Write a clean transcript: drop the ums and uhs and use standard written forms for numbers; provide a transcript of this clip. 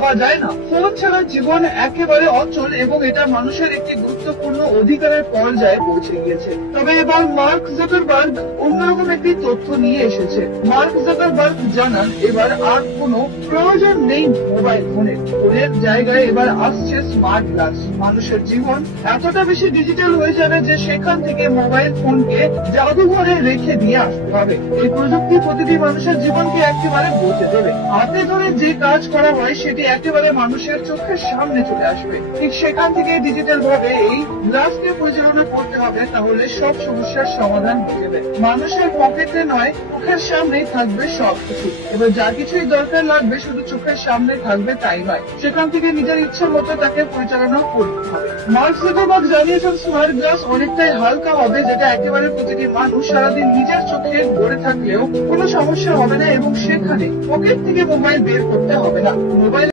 ভাবা যায় না। ফোন ছাড়া জীবন একেবারে অচল এবং এটা মানুষের একটি গুরুত্বপূর্ণ অধিকারের পর্যায়ে পৌঁছে গিয়েছে। তবে এবার মার্ক জাকারবার্গ অন্যরকম একটি তথ্য নিয়ে এসেছে। মার্ক জাকারবার্গ জানান, এবার আর কোনো প্রয়োজন নেই মোবাইল ফোনের। ফোনের জায়গায় এবার আসছে স্মার্ট গ্লাস। মানুষের জীবন এতটা বেশি ডিজিটাল হয়ে যাবে যে সেখান থেকে মোবাইল ফোনকে জাদুঘরে রেখে দিয়ে আসতে হবে। এই প্রযুক্তি প্রতিটি মানুষের জীবনকে একেবারে বদলে দেবে। হাতে ধরে যে কাজ করা হয় সেটি একেবারে মানুষের চোখের সামনে চলে আসবে। ঠিক সেখান থেকে ডিজিটাল ভাবে এই গ্লাসকে পরিচালনা করতে হবে, তাহলে সব সমস্যার সমাধান হয়ে যাবে। মানুষের পকেটে নয়, চোখের সামনেই থাকবে সবকিছু। এবার যা কিছুই দরকার লাগবে শুধু চোখের সামনে থাকবে তাই নয়, সেখান থেকে নিজের ইচ্ছা মতো তাকে পরিচালনা করতে হবে। মার্ক জাকারবার্গ জানিয়েছেন, স্মার্ট গ্লাস অনেকটাই হালকা হবে, যেটা একেবারে প্রতিটি মানুষ সারাদিন নিজের চোখে ধরে থাকলেও কোনো সমস্যা হবে না এবং সেখানে পকেট থেকে মোবাইল বের করতে হবে না। মোবাইল